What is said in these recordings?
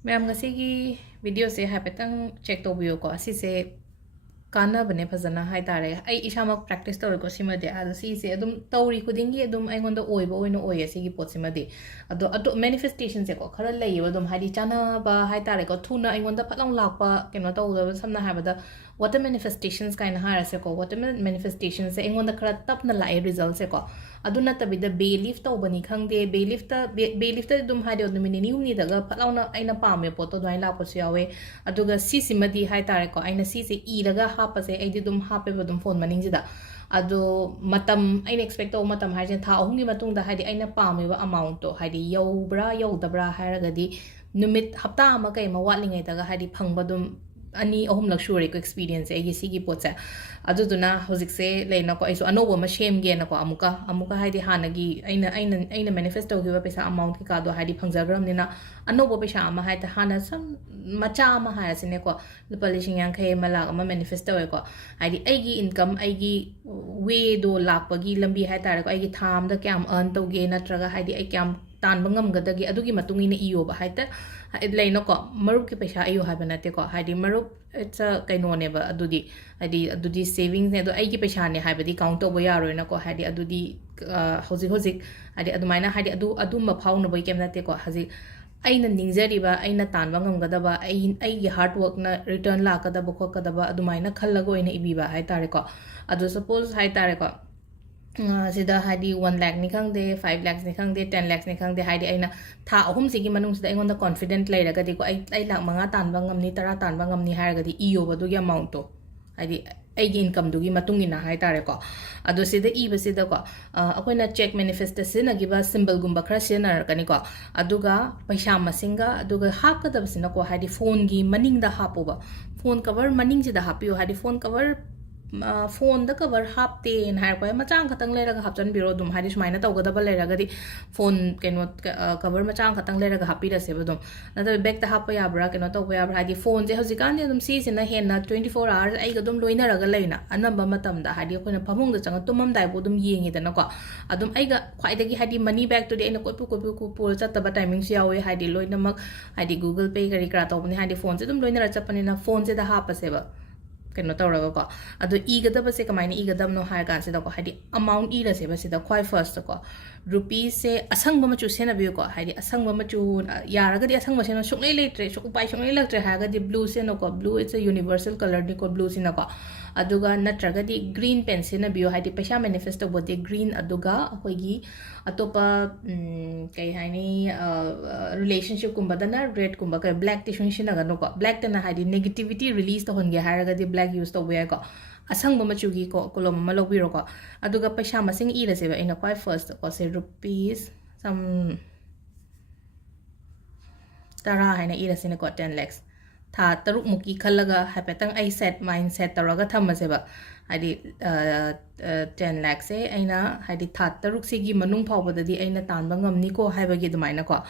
ma'am ngasi video se hapetan check Towbiyo ko asi se kana bane phajana hai tare ai isama practice tor ko sima de adu si se adum tawri kudingi adum ai ngonda oiba oino oye si gi pot sima de ado manifestation se ko khara lei adum hadi chana ba hai tare ko thuna ai ngonda phalang lakpa keno taw da samna ha bada what manifestations kind ha se ko what manifestations se ai ngonda khara tap na lai result se ko aduna tabida belief taw bani khangde belief ta dum hadi adum ni ni daga phalawna aina pame poto dai la ko siawe aduga si simadi hai tare ko aina si se I daga hapa se ai dum hape badum phone maning jida ado matam aina expect to matam haje tha ahungi matung da hadi aina pame ba amount to hadi yobra yodabra haragadi numit hapta ama kai ma watlingai daga hadi phangba dum ani ahum luxury ko experience ai si gi potsa aduduna hozik se leina ko aiso anobo ma shame ge na ko amuka haidi hanagi aina manifest gi ba pesa amount ki ka do haidi phangjagram ni na anobo pesa ama haita hana sam macha ama ha sine ko lupalising yang khay mala ama manifest ko haidi aigi income aigi way do lapagi lambi haita ko aigi tham da kyam earn to ge na traga haidi ai kyam tan bangam gadagi adugi matungi ne iyo ba haita leina ko marup ki pesa ayo ha banate ko haidi marup it's a kaino ne ba adudi savings ne do ai ki pesa ne ha badi count to bo yaro na ko haidi adudi hozik haidi adumaina haidi adu ma phau no boy kem nate ko haji aina ningjari ba aina tan bangam gadaba ai gi hard work na return la kadaba ko kadaba adumaina khallago ina ibiba hai tare ko adu suppose hai tare ko sida hadi 1 lakh ni khangde 5 lakhs ni khangde 10 lakhs ni khangde hadi aina tha ahum sigi manung sida ingon da confident lai raga di ko ai lakh manga tan bangam ni tara tan bangam ni har ga di iyo ba du gi amount to hadi ai gi income du gi matung ina hai tare ko adu sida I ba sida ko akoina check manifestation na gi ba symbol gumba khra sena rakani ko aduga paisa masinga aduga hap ka da sina ko hadi phone gi maning da hapu ba phone cover maning ji da hapiyo hadi phone cover phone da cover hapte in har ko machang khatang le raga hapchan biro dum hari smaina taw gada ba le raga di phone keno cover machang khatang le raga hapi ra se badum na da back ta hapa ya bra keno taw ya bra hadi phone je hosikan ne dum si sin na hen na 24 hours ai ga dum loina raga leina anamba matam da hadi ko na phamung da chang tumam dai bo dum yengi da na ko adum ai ga khwai da gi hadi money back to de na ko pu pol chat ta ba timing si yawe hadi loina mak hadi google pay kari kra taw ni hadi phone je dum loina ra chapani na phone je da hapa se ba keno tawraga ko adu igadaba se kamaina igadam no har kan se da ko hadi amount ira se ba se da quite first ko rupees se asangba machu sena bi ko hadi asangba machu yaraga di asangba se no shuklei letre shukupai shuklei laktre haga di blue se no ko blue it's a universal color ni ko blue se na ko aduga natraga di green pen se na bi hadi paisa manifesto bode green aduga akoi gi atopa kai hani relationship kumba dana red kumba kai black ti shun shina ga no ko black tana hadi negativity release to honge haraga di black use to we ko asangba machu gi ko kolom ma lobiro ko aduga paisa masing ira se ba ina quite first ko se rupees some tara haina ira sine ko 10 lakhs tha taruk muki khallaga hapetang ai set mindset taraga thamase ba hadi 10 lakhs se aina hadi tha taruk sigi manung phawbada di aina tanba ngamni ko haibagi dumaina ko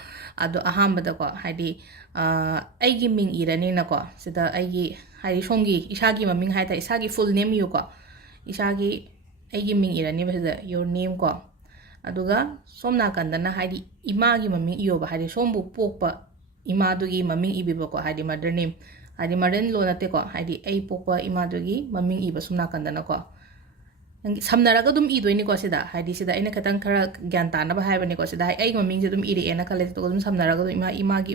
ado ahambada ko hadi aigi ming irani na ko sida aigi hadi songi isagi maming haita isagi full name yu ko isagi aigi ming irani ba sida your name ko aduga somna kandana hadi imagi maming iyo ba hadi sombu pokpa imadugi maming ibiba ko hadi mother name hadi mother lo nate ko hadi ai pokpa imadugi maming iba sumna kandana ko samnaraga dum idoi ni ko sida hadi sida ina katang khara gyan ta na ba hai bani ko sida ai maming je dum iri ena kale to dum samnaraga dum imagi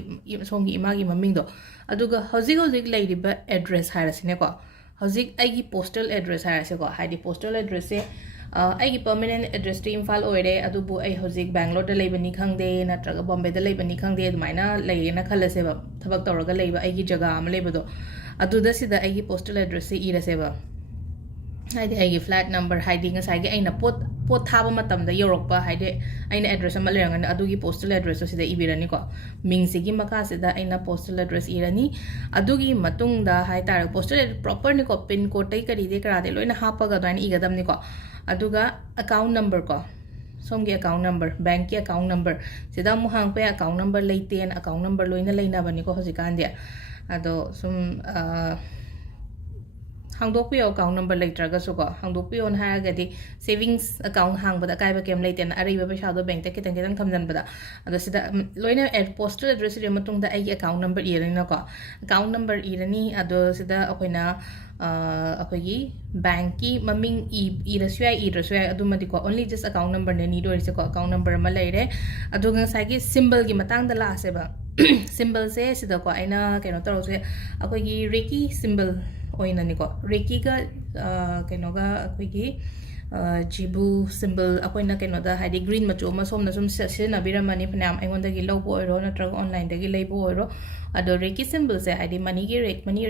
songi imagi maming do aduga hozik leiriba address hairasine ko hozik aigi postal address hairase ko hadi postal address se aigi permanent address to imphal oire adubu ai hozik bangalore da leibani khangde natraga bombay da leibani khangde dumaina leina khalase ba thabak tawraga leiba aigi jaga am leibado aduda sida aigi postal address se irase ba haidi aigi flat number haidi ngasai aina pot thaba matam da yorokpa haidi aina address ama leranga adugi postal address sida ibirani ko mingsi gi maka sida aina postal address irani adugi matung da hai tar postal proper ni ko pin code tai kari de kra de loina hapa ga dain igadam ni ko aduga account number ko somgi account number bank ki account number sida mu hang pe account number leiten account number loina leina bani ko hosikan dia ado sum hangdokpiyo account number ꯂꯩꯇ꯭ꯔꯒꯁꯨ ꯀꯣ hangdokpiyo ꯅ ꯍꯥꯏꯔꯒꯗꯤ savings account ꯍꯥꯡꯕꯗ ꯑꯀꯥꯏꯕ ꯀꯩꯝ ꯂꯩꯇꯦꯅ ꯑꯔꯩꯕ ꯄꯩꯁꯥꯗꯣ ꯕꯦꯡꯛꯇ ꯈꯤꯇꯪ ꯈꯤꯇꯪ ꯊꯝꯖꯟꯕꯗ ꯑꯗꯣ ꯁꯤꯗ ꯂꯣꯏꯅ postal address ꯏꯔ ꯃꯇꯨꯡꯗ ꯑꯩꯒꯤ account number ꯏꯔꯅꯤꯅꯀꯣ account number ꯏꯔꯅꯤ ꯑꯗꯣ ꯁꯤꯗ ꯑꯩꯈꯣꯏꯅ ꯑꯩꯈꯣꯏꯒꯤ ꯕꯦꯡꯛꯀꯤ ꯃꯃꯤꯡ ꯏꯔꯁꯨ ꯌꯥꯏ ꯏꯗ꯭ꯔꯁꯨ ꯌꯥꯏ ꯑꯗꯨꯃꯗꯤꯀꯣ only just account number ꯅꯦ ꯅꯤꯗ ꯑꯣꯏꯔꯤꯁꯦꯀꯣ account number ꯑꯃ ꯂꯩꯔꯦ ꯑꯗꯨꯒ ꯉꯁꯥꯏꯒꯤ ꯁꯤꯝꯕꯜꯒꯤ ꯃꯇꯥꯡꯗ ꯂꯥꯛꯑꯁꯦꯕ ꯁꯤꯝꯕꯜꯁꯦ ꯁꯤꯗꯀꯣ ꯑꯩꯅ ꯀꯩꯅꯣ ꯇꯧꯔꯁꯦ ꯑꯩꯈꯣꯏꯒꯤ Reiki symbol oinaniko Reikiga kenoga akoigi jibu symbol akoina kenoda haidi green machu ma somna sum sina biramani phanam aingonda gi lobo oiro natraga online dagi leibo oiro ado Reiki symbol se haidi money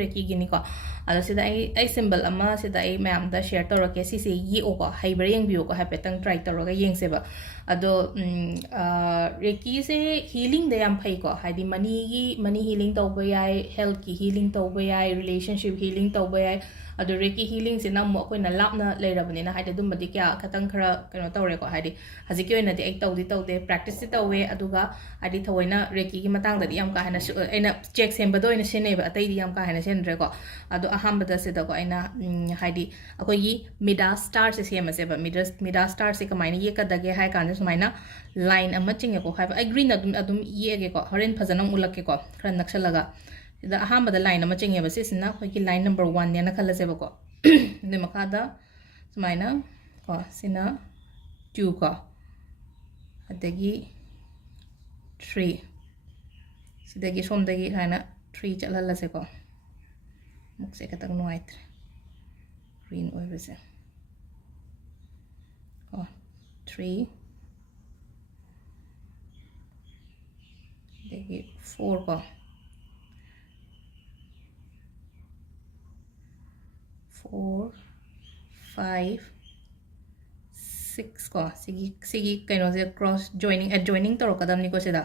Reiki gini ko ado sida ai symbol ama sida ai ma'am da share toroke si se yi o ko haibra yeng biu ko hapetang try toroga yeng seba ado Reiki se healing de yam phai ko haidi money healing tawba yai health ki healing tawba yai relationship healing tawba yai ado Reiki healing se nam ko na lapna leirabani na haidi dum badi kya khatang khara keno tawre ko haidi haziki oina de ek tawde practice ti tawe aduga haidi thawaina Reiki gi matang da yam ka hana aina check semba do ina seneba atai di yam ka hana senre ko ado ahambada se da ko aina haidi akoi gi Midas star se sema se ba Midas star se kamaina ye ka dage hai kan sumaina line ama chinge ko hai ai green adum ye ge ko horen phajana mulak ke ko khran naksalaga da ahambada line ama chinge ba se sina koi gi line number 1 ne na khala se ba ko de makada sumaina ko sina 2 ko adagi 3 sidagi somdagi haina 3 chalala se ko mukse katang nuaitre green oibase oh 3 degi 4 ko 4 5 6 ko sigi kaino se cross adjoining toro kadam ni ko sida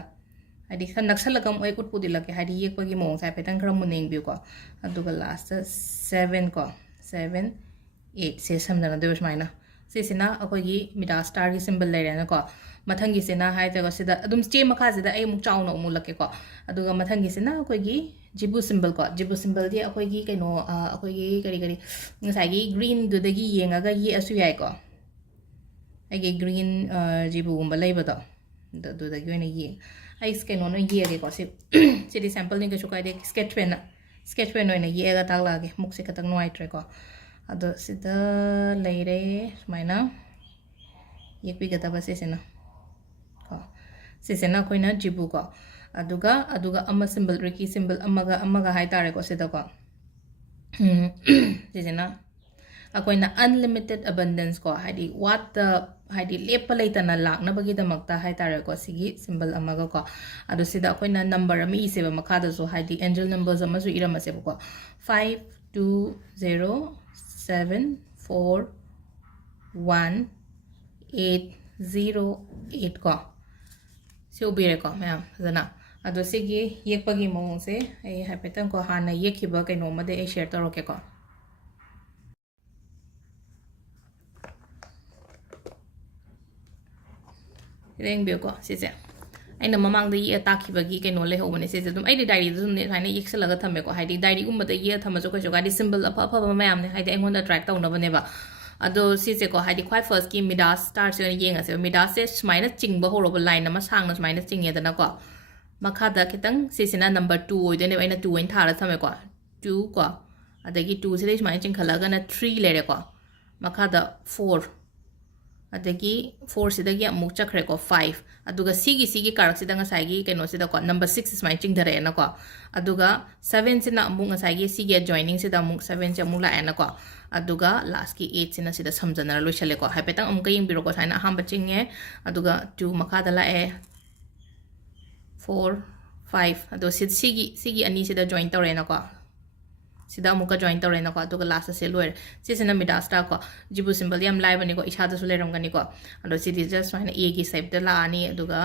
hadi khan naksalakam oi kut pudilake hadi yekpagi mong sai petang khara muneng bi ko aduga last 7 ko 7 8 se samdana de usmaina se sina akoi gi Midas star gi symbol leire na ko mathang gi sina hai ta ko sida adum che makha sida ai muk chawno mulake ko aduga mathang gi sina akoi gi jibu symbol di akoi gi kaino akoi gi kari ngasai gi green du da gi yenga ga yi asu yai ko ai green jibu gumba leiba do du da gi ne yi ai kaino no yi ge ko si si sample ni ga chu kai de sketch pen no ne yi ga tak la ge muk se katang noi tre ko ado sida leire sumaina yekpi ga taba se sena ko se sena koina jibu ko aduga ama symbol Reiki symbol amaga hai tare ko sida ko se sena akoina unlimited abundance ko haidi what the haidi lepa leitana lakna bagi damakta hai tare ko sigi symbol amaga ko ado sida akoina number ami iseba makada so haidi angel numbers ama su irama se ko 5 2 0 7 4 1 8 0 8 ko se ubire ko ma'am zana ado sigi yekpagi mong se ai hapetan ko hana yekhiba kaino made ai share toroke ko reng bio ko se aina mamang da ye takibagi kaino le hobane se dum ai diary dum ne haina yeksalaga thame ko haidi diary gum da ye thamajo ko joga di symbol apa mayam ne haidi engon da track tawna bane ba ado si se ko haidi khwai first ki Midas star se yenga se Midas se smaina chingba horoba line ama sangna smaina chingye da na ko makha da kitang si sina number 2 oi de ne aina 2 in thara thame ko 2 ko adagi 2 se smaina chingkhalaga na 3 lere ko makha da 4 adagi 4 sidagi amuk chakre ko 5 aduga sigi karak sida ngasai keno sida ko number 6 is my ching dhare na ko aduga 7 sina amuk ngasai sigi joining sida amuk 7 se amuk la na ko aduga last ki 8 sina sida samjana lo chale ko hapetang amuk ying biro ko saina hamba chinge aduga 2 makha dala 4 5 ado sigi ani sida join tore na ko sida amuka join tore na ko aduga last se loer si sina Midas star ko jibu symbol yam live ani ko isada su leram gani ko ado sidi just fine a ki type de la ani aduga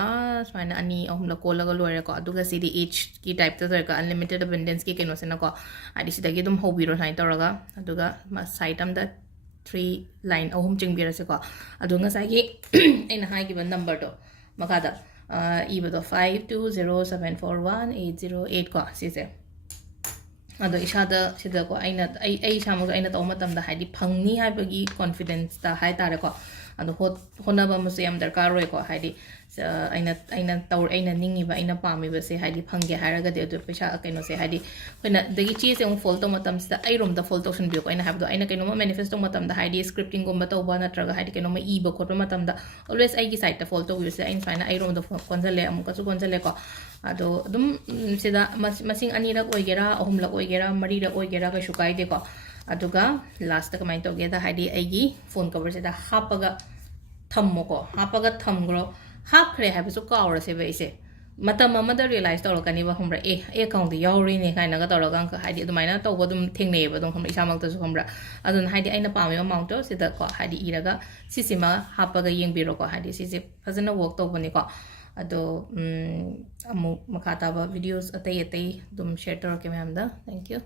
fine ani ahum la ko laga loer ko aduga sidi h ki type de ka unlimited abundance ki keno sina ko adi sida gi dum hobiro sai toraga aduga ma site am da 3 line ahum chingbira se ko adunga sai gi aina hai gi number to makada iba do 520741 808 ko si se ado isada sida ko ai isama aina taw matamda haidi phangni haibagi confidence ta hai tare ko ado honaba musu yam darkar roi ko haidi aina taur aina ningi ba aina pami ba se haidi phangge haraga de do paisa kaino se haidi hoina dagi chi se ong fall to matam sta ai rom da fall to sun bi ko aina habdo aina kaino ma manifest to matam da haidi scripting gomba to ba na traga haidi kaino ma e ba khotba matam da always ai gi site ta fall to wi se aina faina ai rom da konjale amuka su konjale ko ado dum sida masing anirak oigera ahumlak oigera marirak oigera ka shukai de ko aduga last ta kamai to ge da haidi ai gi phone cover se da hapaga thammo ko hapaga thamgro hapkhre habisu kawra se bai se matam amada realize tawrakani ba humra account yauri ne kaina ga tawragang ka haidi adumaina tawba dum thengnei ba dum humra isamak ta su humra adun haidi aina pami amount to sida ko haidi iraga sisima hapaga yengbiro ko haidi sisi fazana work tawbani ko ado amu makata ba videos atay dum share tawrake mamda thank you